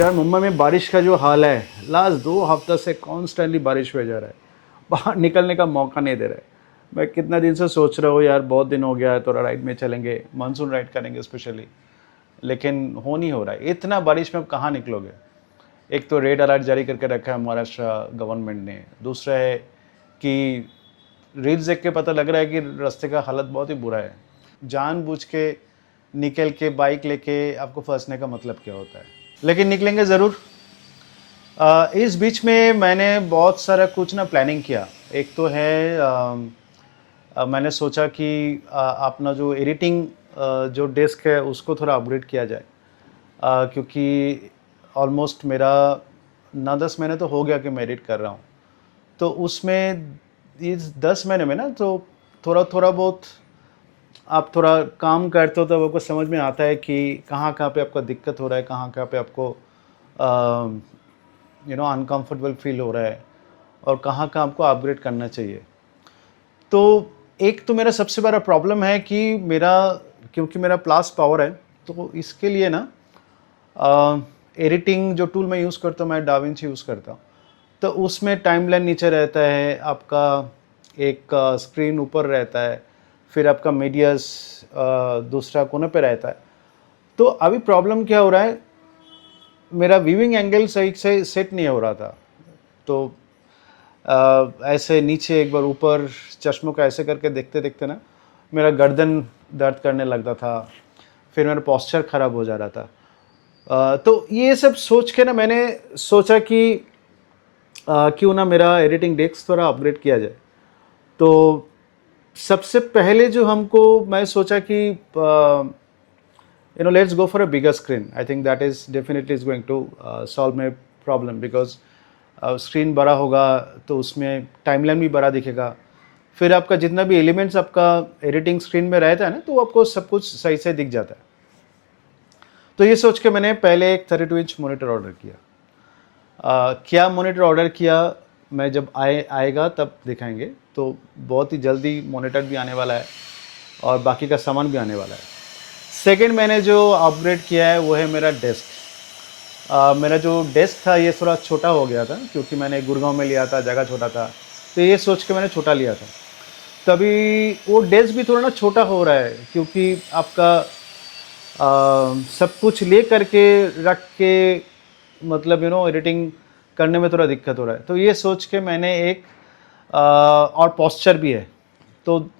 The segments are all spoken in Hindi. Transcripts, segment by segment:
यार मुंबई में बारिश का जो हाल है, लास्ट 2 हफ्ते से कॉन्स्टेंटली बारिश हुए जा रहा है। बाहर निकलने का मौका नहीं दे रहा है। मैं कितना दिन से सोच रहा हूँ यार, बहुत दिन हो गया है, थोड़ा राइड में चलेंगे, मानसून राइड करेंगे स्पेशली, लेकिन हो नहीं हो रहा है। इतना बारिश में अब कहाँ निकलोगे? एक तो रेड अलर्ट जारी करके रखा है महाराष्ट्र गवर्नमेंट ने, दूसरा है कि रील्स देख के पता लग रहा है कि रास्ते का हालत बहुत ही बुरा है। जानबूझ के निकल के बाइक लेके आपको फंसने का मतलब क्या होता है? लेकिन निकलेंगे ज़रूर। इस बीच में मैंने बहुत सारा कुछ ना प्लानिंग किया। एक तो है मैंने सोचा कि अपना जो एडिटिंग जो डेस्क है उसको थोड़ा अपग्रेड किया जाए, क्योंकि ऑलमोस्ट मेरा 9-10 महीने तो हो गया कि मैं एडिट कर रहा हूँ। तो उसमें इस 10 महीने में ना तो थोड़ा थोड़ा बहुत आप थोड़ा काम करते हो तो आपको समझ में आता है कि कहाँ कहाँ पे आपका दिक्कत हो रहा है, कहाँ कहाँ पे आपको अनकंफर्टेबल फील हो रहा है और कहाँ कहाँ आपको अपग्रेड करना चाहिए। तो एक तो मेरा सबसे बड़ा प्रॉब्लम है कि क्योंकि मेरा प्लस पावर है, तो इसके लिए ना एडिटिंग जो टूल मैं यूज़ करता हूँ, मैं डाविंची यूज़ करता हूँ। तो उसमें टाइमलाइन नीचे रहता है आपका, एक स्क्रीन ऊपर रहता है, फिर आपका मीडियास दूसरा कोने पे रहता है। तो अभी प्रॉब्लम क्या हो रहा है, मेरा व्यूइंग एंगल सही से सेट नहीं हो रहा था। तो ऐसे नीचे एक बार ऊपर चश्मों का ऐसे करके देखते देखते ना मेरा गर्दन दर्द करने लगता था, फिर मेरा पोस्चर ख़राब हो जा रहा था। तो ये सब सोच के ना मैंने सोचा कि क्यों ना मेरा एडिटिंग डेस्क थोड़ा अपग्रेड किया जाए। तो सबसे पहले जो हमको मैं सोचा कि let's go for a bigger screen. I think that is definitely is going to solve my problem, because screen बड़ा होगा तो उसमें टाइमलाइन भी बड़ा दिखेगा, फिर आपका जितना भी एलिमेंट्स आपका एडिटिंग स्क्रीन में रहता है ना तो आपको सब कुछ सही से दिख जाता है। तो ये सोच के मैंने पहले एक 32 इंच मॉनिटर ऑर्डर किया। क्या मॉनिटर ऑर्डर किया, मैं जब आएगा तब दिखाएंगे। तो बहुत ही जल्दी मॉनिटर भी आने वाला है और बाकी का सामान भी आने वाला है। सेकेंड मैंने जो अपग्रेड किया है वो है मेरा डेस्क। मेरा जो डेस्क था ये थोड़ा छोटा हो गया था, क्योंकि मैंने गुड़गांव में लिया था, जगह छोटा था, तो ये सोच के मैंने छोटा लिया था। तभी वो डेस्क भी थोड़ा ना छोटा हो रहा है, क्योंकि आपका सब कुछ ले करके रख के मतलब एडिटिंग करने में थोड़ा दिक्कत हो रहा है। तो ये सोच के मैंने एक और पोस्चर भी है, तो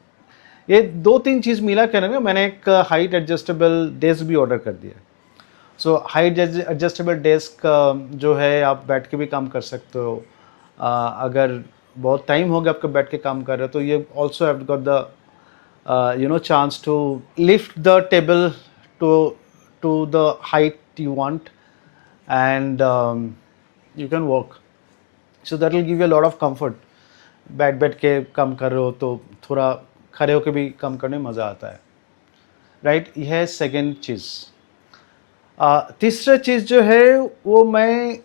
ये 2-3 चीज़ मिला कर ना मैंने एक हाइट एडजस्टेबल डेस्क भी ऑर्डर कर दिया। सो हाइट एडजस्टेबल डेस्क जो है आप बैठ के भी काम कर सकते हो। अगर बहुत टाइम हो गया आपका बैठ के काम कर रहे हो तो ये also have got the chance to lift the table to the height you want, and you can work. So that will give you a lot of comfort. बैठ बैठ के काम कर रहे हो तो थोड़ा खड़े होकर भी काम करने में मज़ा आता है, राइट? यह है सेकेंड चीज़। तीसरा चीज़ जो है वो मैं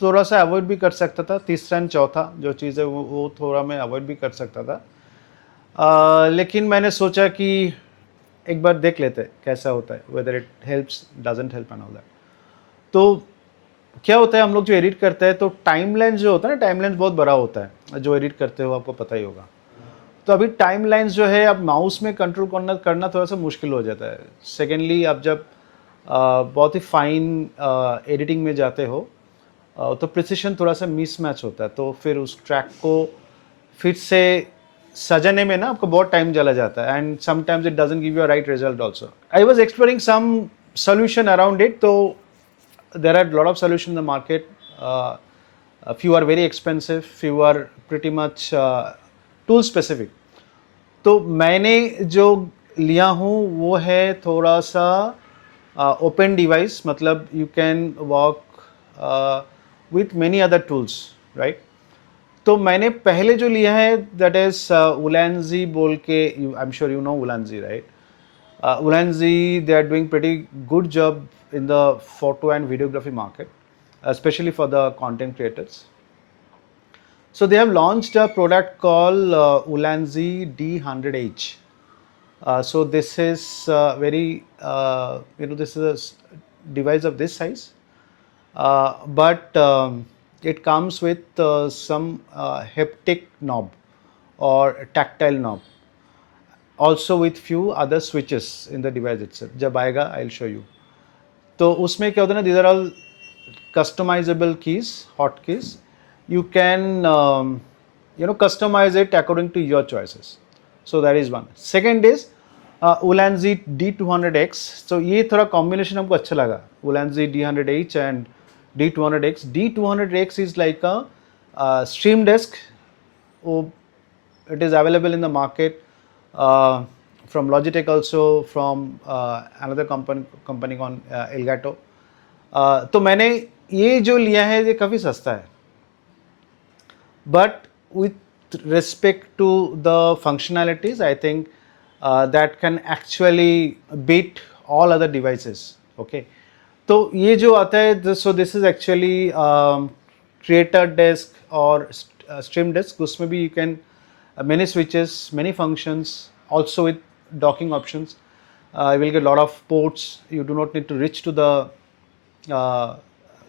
थोड़ा सा अवॉइड भी कर सकता था। तीसरा एंड चौथा जो चीज़ है वो थोड़ा मैं अवॉइड भी कर सकता था, लेकिन मैंने सोचा कि एक बार देख लेते हैं कैसा होता है, whether it helps doesn't help and all that. तो क्या होता है, हम लोग जो एडिट करते हैं तो टाइमलाइन जो होता है ना, टाइमलाइन बहुत बड़ा होता है। जो एडिट करते हो आपको पता ही होगा। तो अभी टाइमलाइंस जो है अब माउस में कंट्रोल करना थोड़ा सा मुश्किल हो जाता है। सेकेंडली आप जब बहुत ही फाइन एडिटिंग में जाते हो तो प्रिसिशन थोड़ा सा मिसमैच होता है, तो फिर उस ट्रैक को फिर से सजाने में ना आपको बहुत टाइम चला जाता है, and sometimes it doesn't give you a right result also. I was exploring some solution around it, तो there are a lot of solutions in the market. A few are very expensive, few are pretty much tool specific. तो मैंने जो लिया हूँ वो है थोड़ा सा ओपन डिवाइस, मतलब you can work with many other tools, right? तो मैंने पहले जो लिया है दैट इज उलानजी बोल के, I am sure you know Ulanzi, right? Ulanzi, they are doing pretty good job in the photo and videography market, especially for the content creators. So they have launched a product called Ulanzi D100H. So this is very, this is a device of this size. but it comes with some haptic knob or tactile knob, also with few other switches in the device itself. जब आएगा I'll show you. तो उसमें क्या होता है ना, these are all customizable keys, hotkeys. You can customize it according to your choices. So that is one. Second is Ulanzi D200X. So ये थोड़ा combination हमको अच्छा लगा, Ulanzi D100H and D200X. D200X is like a stream desk. It is available in the market from Logitech, also from another company on Elgato. तो मैंने ये जो लिया है ये काफ़ी सस्ता है, but with respect to the functionalities, I think that can actually beat all other devices. Okay, तो ये जो आता है, so this is actually creator desk or stream desk. उसमें भी you can many switches, many functions, also with docking options. You will get a lot of ports. You do not need to reach to the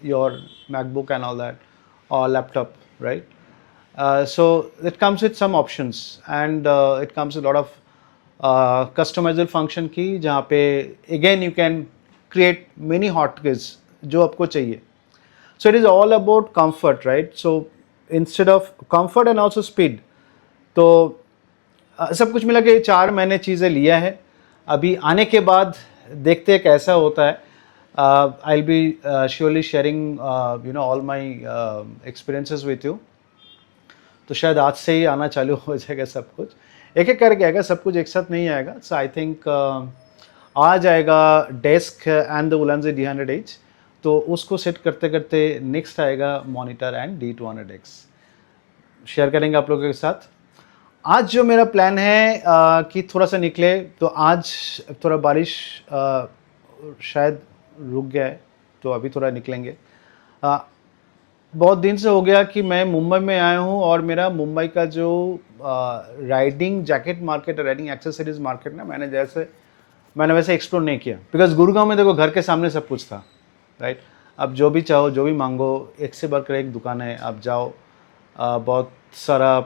your MacBook and all that, or laptop, right? So it comes with some options, and it comes with a lot of customizable function key, जहाँ पे again you can create many hotkeys जो आपको चाहिए. So it is all about comfort, right? So instead of comfort and also speed, तो सब कुछ मिला के 4 मैंने चीज़ें लिया है. अभी आने के बाद देखते हैं कैसा होता है. I'll be surely sharing all my experiences with you. तो शायद आज से ही आना चालू हो जाएगा सब कुछ, एक एक करके आएगा, सब कुछ एक साथ नहीं आएगा. सो आई थिंक आ जाएगा desk and the Ulanzi D100H, तो उसको सेट करते करते नेक्स्ट आएगा मॉनिटर एंड D200X. शेयर करेंगे आप लोगों के साथ. आज जो मेरा प्लान है कि थोड़ा सा निकले, तो आज थोड़ा बारिश शायद रुक गया है, तो अभी थोड़ा निकलेंगे. बहुत दिन से हो गया कि मैं मुंबई में आया हूँ, और मेरा मुंबई का जो riding jacket market, riding accessories market ना, मैंने वैसे एक्सप्लोर नहीं किया. बिकॉज गुड़गांव में देखो घर के सामने सब कुछ था, राइट. अब जो भी चाहो, जो भी मांगो, एक से बढ़कर एक दुकान है. आप जाओ, बहुत सारा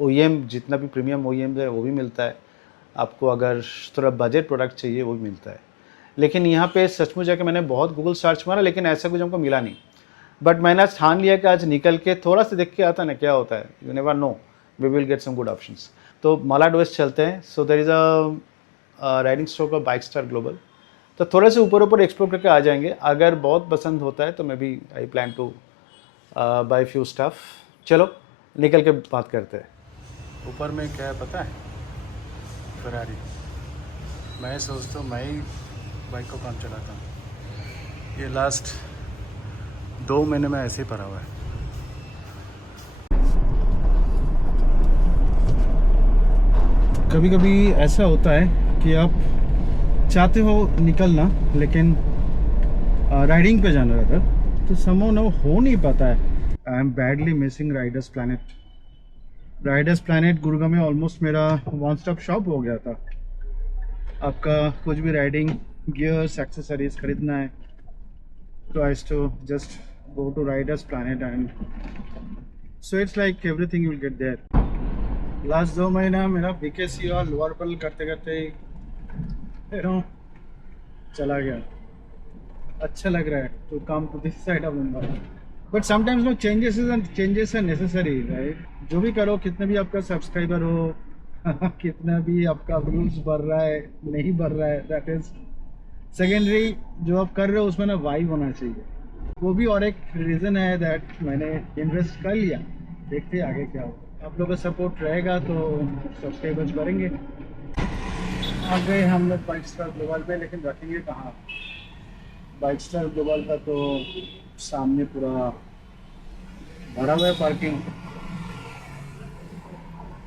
OEM, जितना भी प्रीमियम OEM है वो भी मिलता है आपको. अगर थोड़ा बजट प्रोडक्ट चाहिए वो भी मिलता है. लेकिन यहाँ पे सचमुच जाके मैंने बहुत गूगल सर्च मारा, लेकिन ऐसा कुछ हमको मिला नहीं. बट मैंने आज ठान लिया कि आज निकल के थोड़ा सा देख के आता ना क्या होता है. You never know, we will get some good options. तो मालाड वेस्ट चलते हैं. So there is a riding store का बाइक स्टार ग्लोबल. तो थोड़ा से ऊपर एक्सप्लोर करके आ जाएंगे. अगर बहुत पसंद होता है तो मैं भी I plan to buy few stuff. चलो निकल के बात करते हैं. ऊपर में क्या है पता है? फरारी. मैं सोचता हूँ मैं ही बाइक को काम चलाता हूँ. ये लास्ट 2 महीने में ऐसे ही पड़ा हुआ है. कभी कभी ऐसा होता है कि आप चाहते हो निकलना, लेकिन राइडिंग पे जाना रहता है, तो समहाउ हो नहीं पाता है. I am badly missing Riders planet. Riders planet Gurgaon में ऑलमोस्ट मेरा वन स्टॉप शॉप हो गया था. आपका कुछ भी राइडिंग गियर्स, एक्सेसरीज खरीदना है तो I too just go to Riders Planet, and so it's like everything you will get there. Last 2 महीना मेरा BKC और लोअर पल करते करते चला गया. अच्छा लग रहा है to come to this side of Mumbai, but sometimes no changes are necessary, right? जो भी करो, कितने भी आपका सब्सक्राइबर हो, कितना भी आपका व्यूज बढ़ रहा है नहीं बढ़ रहा है, that is secondary. जो आप कर रहे हो उसमें ना वाइब होना चाहिए, वो भी और एक रीज़न है दैट मैंने इन्वेस्ट कर लिया. देखते हैं आगे क्या हो. आप लोगों का सपोर्ट रहेगा तो सब्सक्राइबर्स बढ़ेंगे. आ गए हम लोग बाइक स्टार ग्लोबल पे, लेकिन रखेंगे कहाँ? बाइक स्टार ग्लोबल का तो सामने पूरा भरा हुआ है पार्किंग.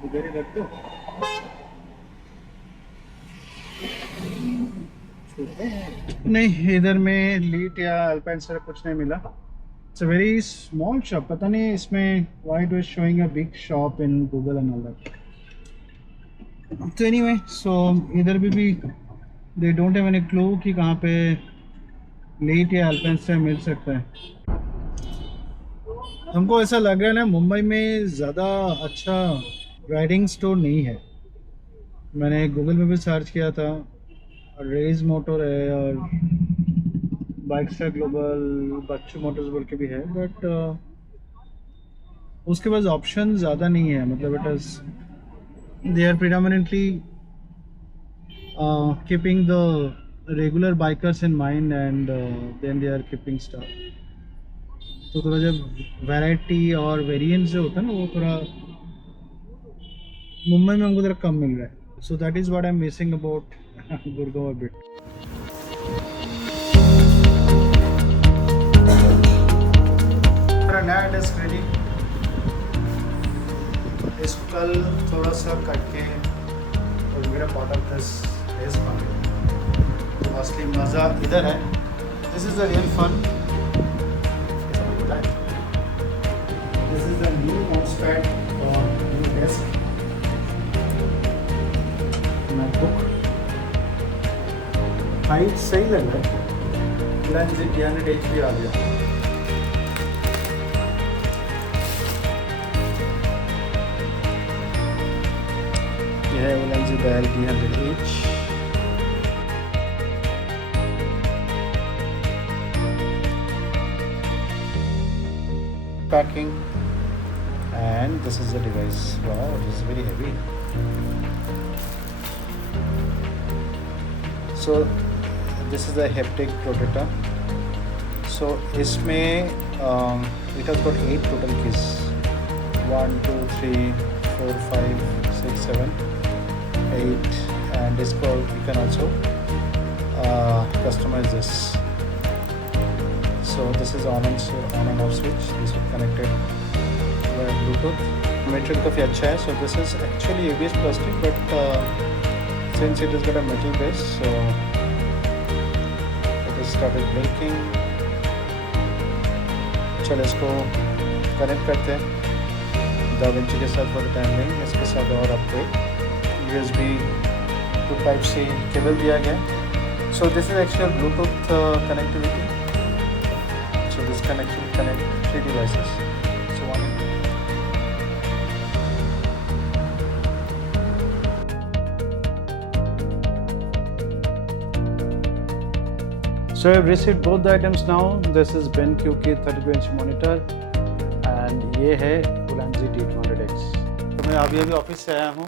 इधर ही रख दो. नहीं, इधर में लीट या अल्पाइन सर कुछ नहीं मिला. It's a very small shop. पता नहीं इसमें why it was showing a big shop in Google and all that. तो एनीवे, सो इधर भी they don't have any clue कि कहाँ पे लीट या अल्पेंस में मिल सकता है। हमको ऐसा लग रहा है ना मुंबई में ज़्यादा अच्छा राइडिंग स्टोर नहीं है। मैंने गूगल में भी सर्च किया था, रेज मोटर है और बाइक्स ग्लोबल, बच्चू मोटर्स बोल के भी है, बट उसके पास ऑप्शन ज़्यादा नहीं है। मतलब it is they are predominantly keeping the regular bikers in mind, and then they are keeping stuff. तो थोड़ा जब वैरायटी और वेरिएंट्स जो होता है ना वो थोड़ा मुंबई में हमको थोड़ा कम मिल रहा है। So that is what I am missing about Gurgaon bit. मेरा नया डेस्क रेडी, इसको कल थोड़ा सा कट के और मेरा पार्ट ऑफ दिस डेस्क बन गया। असली मज़ा इधर है। This is the real fun. This is the new mousepad for new desk MacBook। Height सही लग रहा है। लेंस 300 HP आ गया। यह है वो lens Dell 300H। Packing, and this is the device. Wow, this is very heavy. So this is the haptic protector. So इसमें it has got 8 total keys, 1 2 3 4 5 6 7 8, and this call you can also customize this. So this is on and off switch. This is connected via Bluetooth. Material काफ़ी अच्छा है. So this is actually ABS plastic, but since it has got a metal base, so it has started breaking. चलो इसको कनेक्ट करते हैं दाविंची के साथ फॉर द टाइम बिंग। इसके साथ और आपको USB to type C cable दिया गया। So this is actually Bluetooth connectivity. So this connection will connect 3 devices. So one. So I've received both the items now. This is BenQ की 32-inch monitor and ये है Ulanzi D200X। तो मैं अभी ऑफिस से आया हूँ,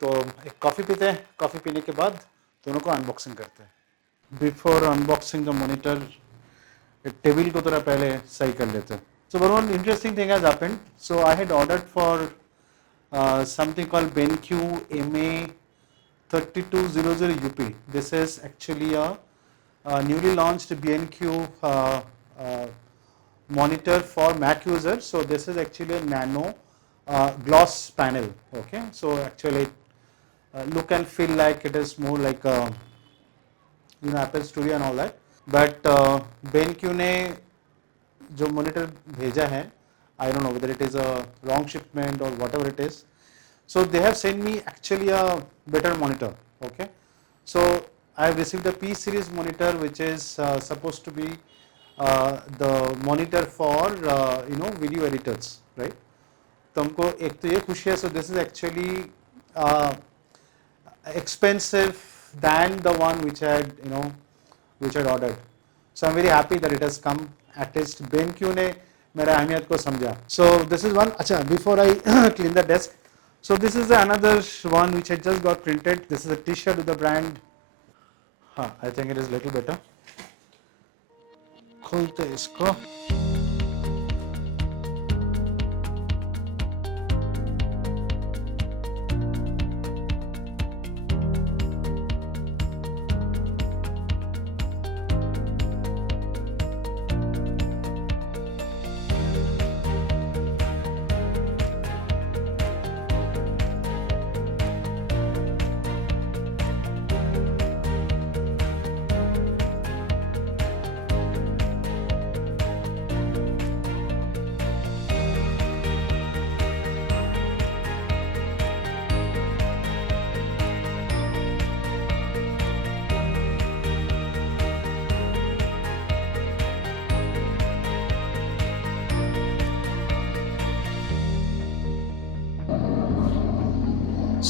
तो एक कॉफ़ी पीते हैं। कॉफ़ी पीने के बाद दोनों को अनबॉक्सिंग करते हैं। Before unboxing the monitor table को थोड़ा पहले सही कर लेते हैं। So one interesting thing has happened. So I had ordered for something called BenQ MA3200 UP. This is actually a newly launched BenQ monitor for Mac users. So this is actually a nano gloss panel. Okay, so actually look and feel like it is more like a Apple Studio and all that. But BenQ ने जो monitor भेजा है, I don't know whether it is a wrong shipment or whatever it is. So they have sent me actually a better monitor. Okay, so I have received a P series monitor, which is supposed to be the monitor for video editors, right? तो हमको एक तो ये खुशी है. So this is actually expensive than the one which I had ordered. So I'm very happy that it has come. At least BenQ ने मेरा अहमियत को समझा. So this is one. अच्छा, before I clean the desk, so this is another one which I just got printed. This is a T-shirt with the brand. I think it is little better. खोलते इसको.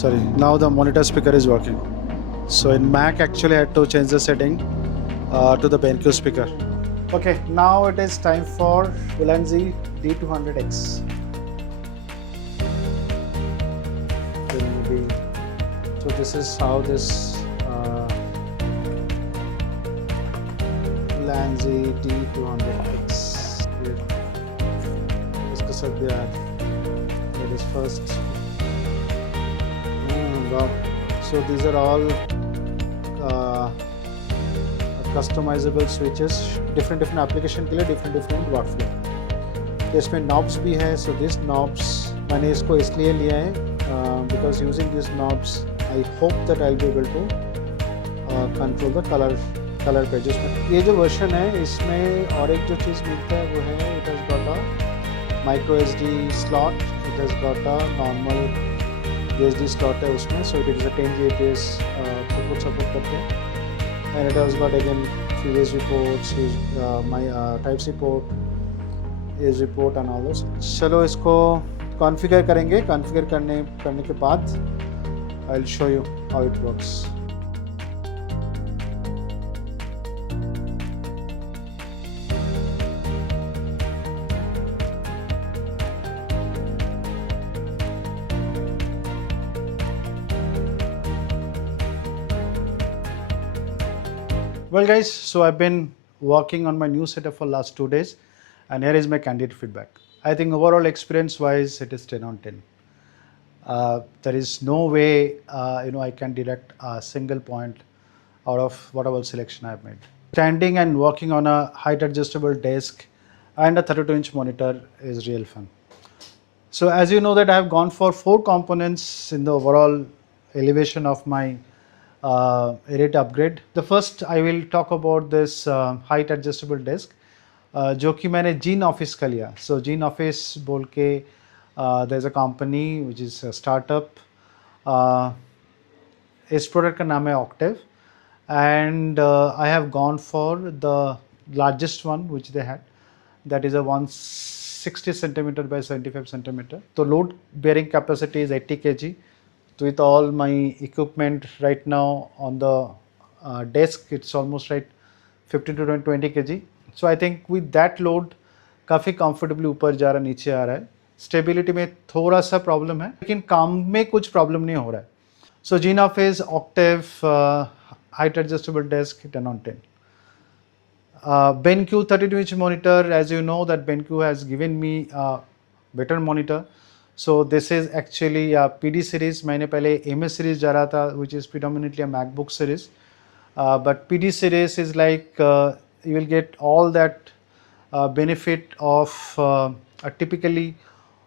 sorry, now the monitor speaker is working. So in Mac actually I had to change the setting to the BenQ speaker. Okay, now it is time for Ulanzi D200X. So this is how this Ulanzi D200X. इसके साथ भी यार, that is first. Wow. So these are all customizable switches, different application के लिए different workflow. तो इसमें knobs भी है. So these knobs मैंने इसको इसलिए लिया है because using these knobs I hope that I'll be able to control the color pages. ये जो version है इसमें और एक जो चीज़ मिलता है वो है it has got a micro SD slot, it has got a normal USB slot है उसमें, so it is a 10 Gbps throughput support करते हैं. And it has got again few USB ports, my Type-C port, USB port and all this. चलो इसको कॉन्फ़िगर करेंगे. कॉन्फ़िगर करने के बाद I'll show you how it works. Well guys, so I've been working on my new setup for last 2 days and here is my candid feedback. I think overall experience wise it is 10 on 10. There is no way I can deduct a single point out of whatever selection I've made. Standing and working on a height adjustable desk and a 32-inch monitor is real fun. So as you know that I have gone for 4 components in the overall elevation of my Elite upgrade. The first I will talk about this height adjustable desk जो कि मैंने Gene Office का लिया. So Gene Office बोल के there's a company which is a startup. इस product का नाम है Octave and I have gone for the largest one which they had, that is a 160 centimeter by 75 centimeter. So load bearing capacity is 80 kg. So with all my equipment right now on the desk, it's almost right 15 to 20 kg. So I think with that load काफ़ी comfortably ऊपर जा रहा नीचे आ रहा है. Stability में थोड़ा सा problem है लेकिन काम में कुछ problem नहीं हो रहा है. So Gene Office Octave height adjustable desk 10 on 10. BenQ 32-inch monitor, as you know that BenQ has given me a better monitor. So this is actually a PD series. मैंने पहले MS series जा रहा था, which is predominantly a MacBook series. But PD series is like you will get all that benefit of typically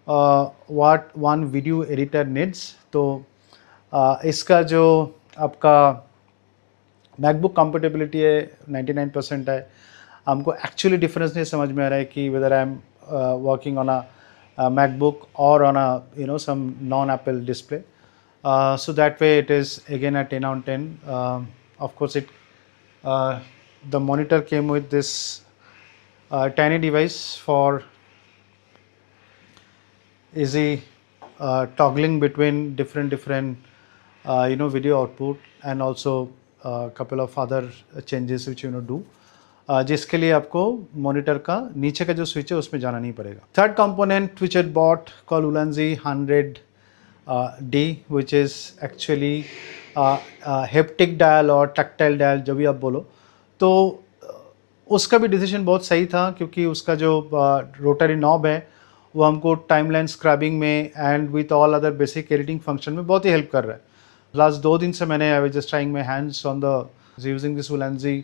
what one video editor needs. तो इसका जो आपका MacBook compatibility है 99% है. हमको actually difference नहीं समझ में आ रहा है कि whether I am working on a MacBook or on a some non-Apple display. So that way it is again a 10 on 10. Of course the monitor came with this tiny device for easy toggling between different video output and also a couple of other changes which do. जिसके लिए आपको मॉनिटर का नीचे का जो स्विच है उसमें जाना नहीं पड़ेगा. Third component which I bought called Ulanzi 100D which is actually haptic dial और tactile dial जो भी आप बोलो. तो उसका भी डिसीजन बहुत सही था क्योंकि उसका जो रोटरी नॉब है वो हमको टाइमलाइन स्क्रैबिंग में and with all other basic editing function में बहुत ही हेल्प कर रहा है. लास्ट 2 दिन से मैंने I was just trying my hands on the using this Ulanzi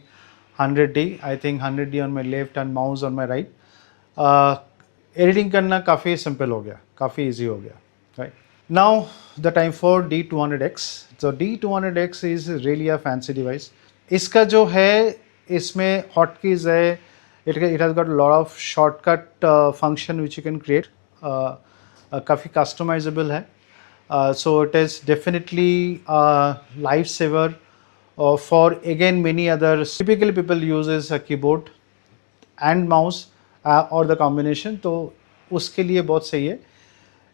100D. I think 100D on my left and mouse on my right. Editing करना काफ़ी सिंपल हो गया, काफ़ी इजी हो गया. Right now the time for D200X. तो D200X is really a fancy device. इसका जो है इसमें हॉटकीज है. it has got a lot of shortcut function which you can create. काफ़ी customizable है. So it is definitely a lifesaver for again many others. Typically people uses a keyboard and mouse or the combination, तो उसके लिए बहुत सही है.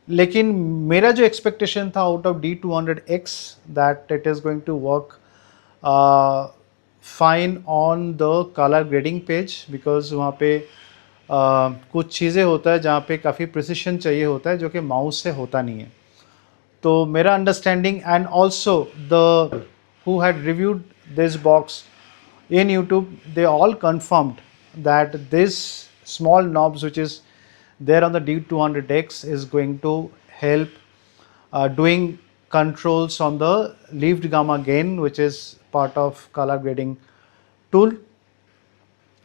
लेकिन मेरा जो एक्सपेक्टेशन था out of D200X that it is going to work fine on the colour grading page, because वहाँ पे कुछ चीज़ें होता है जहाँ पे काफ़ी प्रिसिशन चाहिए होता है जो कि माउस से होता नहीं है. तो मेरा understanding and also the who had reviewed this box in YouTube, they all confirmed that this small knobs which is there on the D200X is going to help doing controls on the leafed gamma gain, which is part of color grading tool.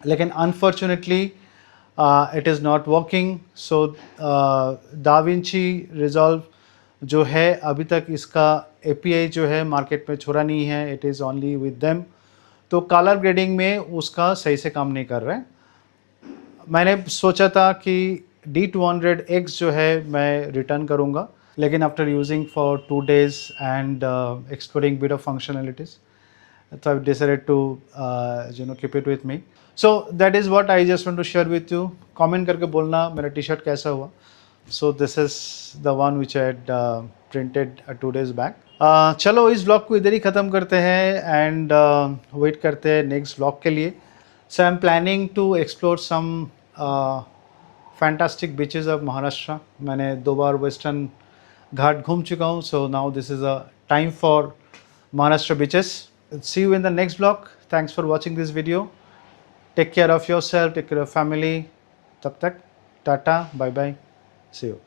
लेकिन unfortunately it is not working. So DaVinci Resolve जो है अभी तक इसका API जो है मार्केट में छोड़ा नहीं है, it is only with them. तो कलर ग्रेडिंग में उसका सही से काम नहीं कर रहा है. मैंने सोचा था कि D200X जो है मैं रिटर्न करूँगा, लेकिन after using for 2 days and exploring bit of functionalities, so I've decided to keep it with me. So that is what I just want to share with you. Comment करके बोलना मेरा टी-शर्ट कैसा हुआ. So this is the one which I had printed 2 days back. चलो इस ब्लॉग को इधर ही ख़त्म करते हैं एंड वेट करते हैं नेक्स्ट ब्लॉग के लिए. So I am planning to explore some fantastic beaches of Maharashtra. मैंने 2 बार वेस्टर्न घाट घूम चुका हूँ, so now this is a time for Maharashtra beaches. See you in the next vlog. Thanks for watching this video. Take care of yourself, take care of family. तब तक tata, bye bye, see you.